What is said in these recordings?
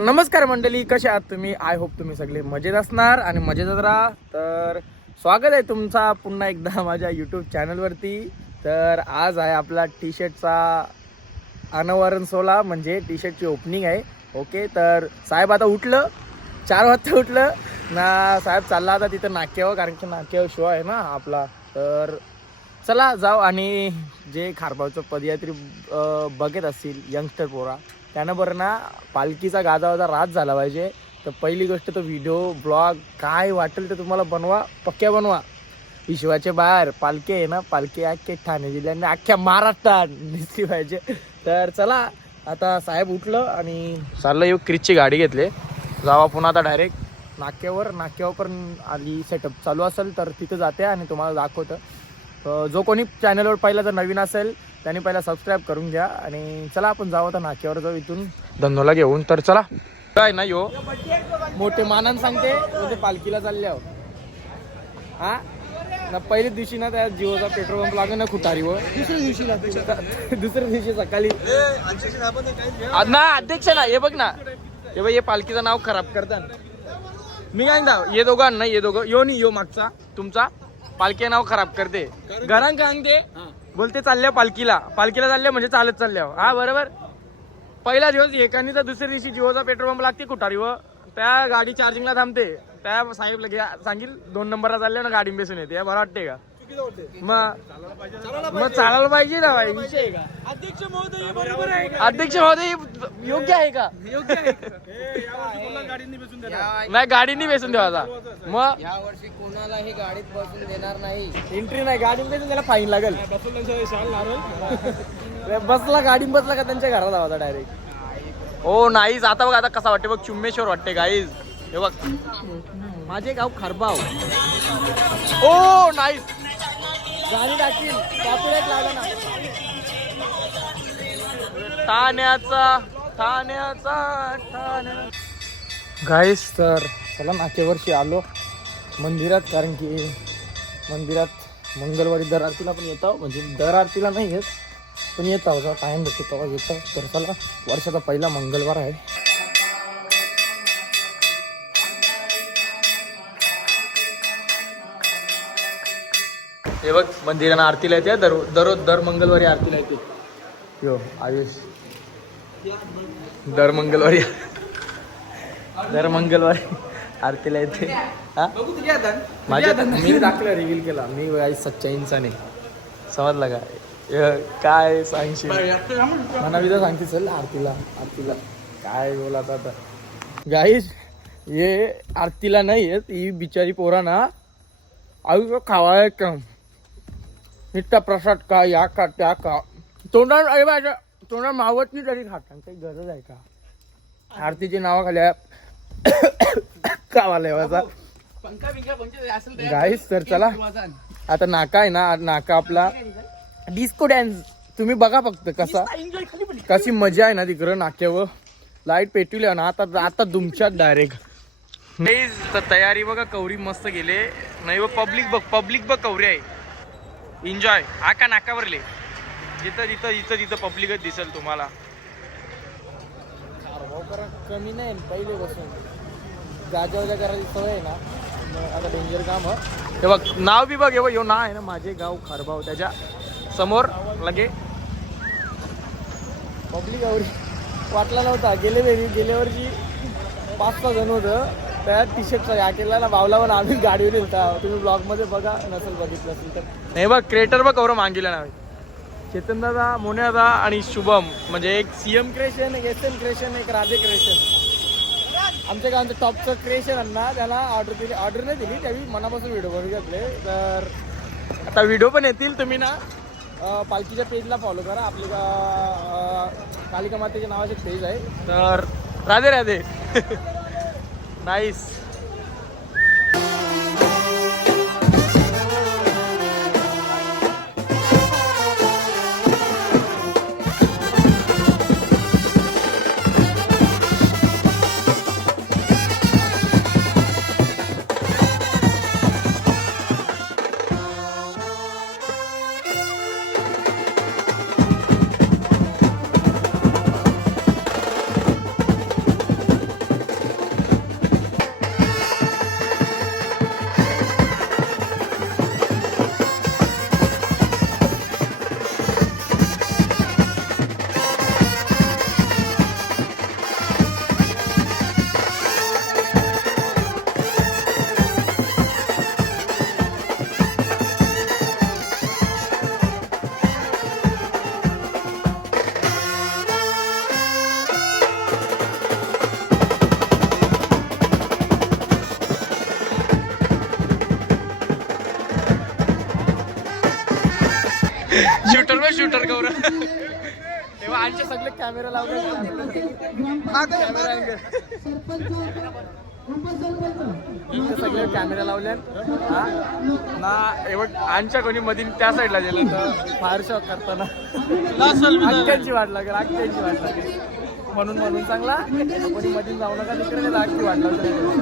तर नमस्कार मंडळी, कसे आहात तुम्ही? आय होप तुम्ही सगळे मजेत असणार आणि मजेतच राहा. तर स्वागत आहे तुमचा पुन्हा एकदा माझ्या यूट्यूब चॅनलवरती. तर आज आहे आपला टी शर्टचा अनावरण सोहळा, म्हणजे टी शर्टची ओपनिंग आहे. ओके, तर साहेब आता उठलं, 4 वाजता उठलं ना साहेब, चालला आता तिथं नाक्यावर, कारण की नाक्यावर शो आहे ना आपला. तर चला जाऊ. आणि जे खारबावचं पदयात्री बघत असतील यंगस्टर पोरा, त्यानं बरं ना पालखीचा गाजावाजा राज झाला पाहिजे. तर पहिली गोष्ट तर व्हिडिओ ब्लॉग काय वाटेल ते तुम्हाला बनवा, पक्क्या बनवा. विश्वाच्या बाहेर पालखी आहे ना, पालखी अख्खे ठाणे जिल्ह्याने अख्ख्या महाराष्ट्रात दिसली पाहिजे. तर चला, आता साहेब उठलं आणि चाललं येऊ, क्रिजची गाडी घेतली, जावा पुन्हा आता डायरेक्ट नाक्यावर पण आली. सेटअप चालू असेल तर तिथं जाते आणि तुम्हाला दाखवतं. जो कोणी चॅनलवर पहिला जर नवीन असेल त्यांनी पहिला सबस्क्राईब करून घ्या. आणि चला आपण जाऊ आता नाक्यावर, जाऊ इथून धंदोला घेऊन. तर चला, काय ना यो मोठे मानान सांगते म्हणजे पालखीला चालल्या हा ना. पहिल्याच दिवशी ना त्या जिओचा पेट्रोल पंप लागेल ना खुटारीवर, दुसऱ्या दिवशी सकाळी ना अध्यक्ष ना, हे बघ ना, हे बघ, हे पालखीचं नाव खराब करतात. मी काय म्हणता, ये दोघं नाही, ये दोघं यो नाही, यो मागचा तुमचा पालखी नाव खराब करते. घरांक सांगते, बोलते चालल्या पालखीला चालल्या म्हणजे चालत चालल्या. हा बरोबर. पहिला दिवस एकानी, तर दुसऱ्या दिवशी जिओचा पेट्रोल पंप लागते कुठारीवर, त्या गाडी चार्जिंगला थांबते. त्या साहेब लगे सांगेल 2 नंबरला चालल्या ना, गाडी बेसून येते. बरं वाटते का? मग चालायला पाहिजे ना भाई. विषय का अध्यक्ष महोदय? बरोबर आहे. अध्यक्ष महोदय योग्य आहे का? नाही, गाडीनी बेसून द्यावा. मग या वर्षी कोणालाही गाडीत बसून देणार नाही. एंट्री नाही, गाडी बेसून त्याला फाईन लागेल. बसला, गाडी बसला का त्यांच्या घरात जावा डायरेक्ट. ओ नाहीच. आता बघ, आता कसा वाटते बघ, चुम्मेश्वर वाटते गाईज. हे बघ, माझे गाव खारबाव. ओ नाईस, गाडी टाकील, कॉपीराइट लागला ना. ठाण्याचा गाईस. तर चला नाक्यावरशी आलो मंदिरात, कारण की मंदिरात मंगळवारी दर आरतीला पण येतो, म्हणजे दर आरतीला नाही येत पण येतो, जेव्हा टाईम भेटतो तेव्हा येतो. तर चला, वर्षाचा पहिला मंगळवार आहे. हे बघ, मंदिरानं आरतीला येते, दर मंगळवारी आरतीला येते. यो आयुष दर मंगळवारी आरतीला येते. माझ्या मी दाखलं, रिव्हील केला मी, सच्चा इंसान आहे, समजला का? काय सांगशील म्हणा, विधा सांगते. चल आरतीला काय बोलात आता गाईस. हे आरतीला नाही येत, ही बिचारी पोरा ना आयुष्य खावा का नित्ता प्रसाद का, या का त्या का, तोंडात मावत नाही तरी खातात. काही गरज आहे का? आरतीची नावाखाली कावा लेवाचा गाईस. तर चला, आता नाका आहे ना, नाका आपला डिस्को डॅन्स तुम्ही बघा फक्त, कशी मजा आहे ना तिकडं नाक्यावर. लाईट पेटवली ना आता तुमच्यात डायरेक्ट नाही. तर तयारी बघा, कवरी मस्त गेले नाही. पब्लिक बघ कवरी आहे. एन्जॉय आका नाकावरले, जिथं पब्लिकच दिसेल तुम्हाला. कमी नाही पहिले बसून गाजावजा करायची सवय आहे ना. आता डेंजर काम हे बघ, नाव बी बघ, हे नाव आहे ना, माझे गाव खारबाव, त्याच्या समोर लगे पब्लिक एवढी वाटला नव्हता. गेल्या वर्षी 5-6 जण होतं त्या टी शर्टचा या केला ना, बावलावर आम्ही गाडीवर येता. तुम्ही ब्लॉग मध्ये बघा, नसेल बघितलं असेल तर. नाही बघ, क्रिएटर बघ कवर मागितलं नाव, चेतन दादा, मोने दादा आणि शुभम, म्हणजे एक CM क्रिएशन, एक SM क्रिएशन, एक राधे क्रिएशन. आमच्या गावचं टॉपचं क्रिएशन अण्णा, त्याला ऑर्डर नाही दिली, त्यावेळी मनापासून व्हिडिओ बनवून घेतले. तर आता व्हिडिओ पण येतील. तुम्ही ना पालखीच्या पेजला फॉलो करा. आपल्या कालिका मातेच्या नावाचे पेज आहे. तर राधे नाईस. व्हिडिओ शूटर करू तेव्हा आमचे सगळे कॅमेरा लावले कॅमेरा अँगल सगळे कॅमेरा लावले ना एवढं आमच्या कोणी मधील त्या साईडला गेलं तर फायर शॉक करताना आख्यांची वाट लागेल आख्यांची वाट लागेल म्हणून चांगला कोणी मधील जाऊ नका तिकडे आखी वाट लागेल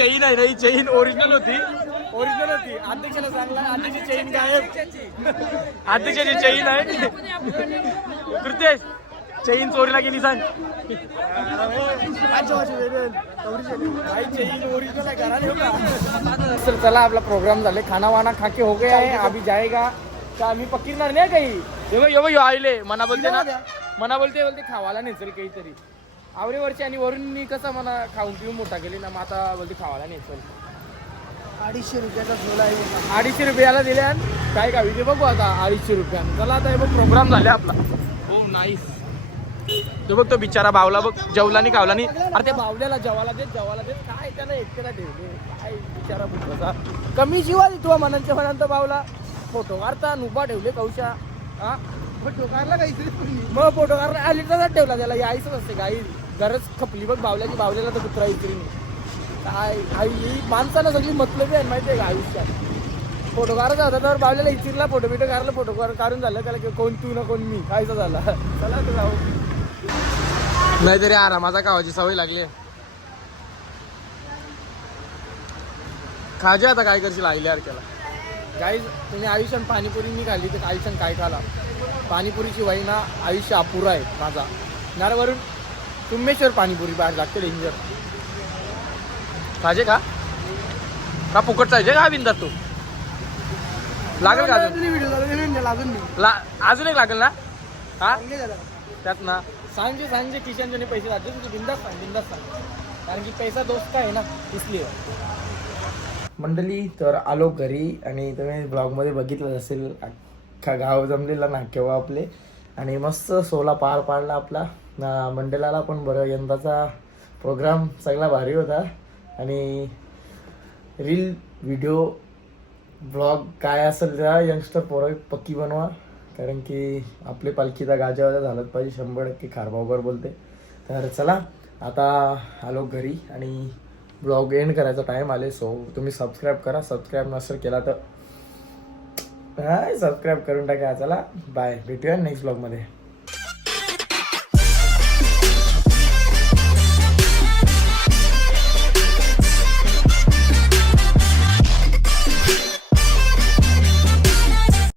चेन आहे ना ही चेन ओरिजिनल होती अध्यक्षाला सांगला अध्यक्षाची चेन गायब अध्यक्षाची चेन आहे कृतेश चेन चोरीला गेली सांग सर चला आपला प्रोग्राम झाले खाना वाना खाके हो गया है अभी जाएगा तर आम्ही पकिरणार नाही काही यो आईले मना बोलते खावाला नाही चल काहीतरी आवरे वरची आणि वरून कसं म्हणा खाऊन पिऊन मोठा गेली ना मग आता बोलते खावाला नाही चल 250 रुपयाचा झोला आहे 250 रुपयाला दिले आणि काय गावी ते बघू आता 250 रुपयानं चला आता हे बघ प्रोग्राम झाले आपला हो नाईस तो बघ तो बिचारा बावला बघ जेवला नाही खावला नाही अरे ते बावल्याला जेवायला देत काय त्याला एकट्याला ठेवले काय बिचारा बुद्धाचा कमी जीवा तू मनांच्या मनांत बावला फोटो काढता नुबा ठेवले कौशा हा फोटो काढला काहीतरी मग फोटो काढला आली तसाच ठेवला त्याला यायचंच असते काही गरज खपली बघ बावल्याला तर कुत्रा इकरी काय आई माणसाला सगळी मतलबी आहे माहिती आहे का आयुष्यात फोटो काढायचा होता तर बावल्याला इचिरला फोटो काढला फोटो काढून झालं त्याला कोण तू ना कोण मी कायचा झाला चला तर जाऊ नाहीतरी आरामाचा खावाची सवय लागली खाजे आता काय करशील आईले यार त्याला काही तुम्ही आयुष्यात पाणीपुरी मी खाल्ली तर आयुष्यात काय खाला पाणीपुरीची वाई ना आयुष्य अपुरा आहे माझा नारवरून तुंबेश्वर पाणीपुरी बाहेर लागते डेंजर खाजे का फुकट जायचे का बिंदात तू लागेल का अजून एक लागेल ना हा त्यात ना सांजे किशनचे पैसे लागते तुझे बिंदास सांग कारण की पैसा दोस्त आहे ना इसलिए मंडळी तर आलो घरी आणि तुम्ही ब्लॉगमध्ये बघितलं असेल अख्खा गाव जमलेला ना केव्हा आपले आणि मस्त सोला पार पाडला आपला मंडळाला पण बरं यंदाचा प्रोग्राम सगळा भारी होता आणि रील व्हिडिओ ब्लॉग काय असेल त्या यंगस्टर पोरं पक्की बनवा, कारण की आपली पालखीचा गाजावाजा झालंच पाहिजे 100% खारभाऊकर बोलते. तर चला आता आलो घरी आणि ब्लॉग एंड करायचा टाईम आले. सो तुम्ही सबस्क्राईब करा, सबस्क्राईब नसेल केला तर सबस्क्राईब करून टाका. चला बाय, भेटूया नेक्स्ट ब्लॉगमध्ये.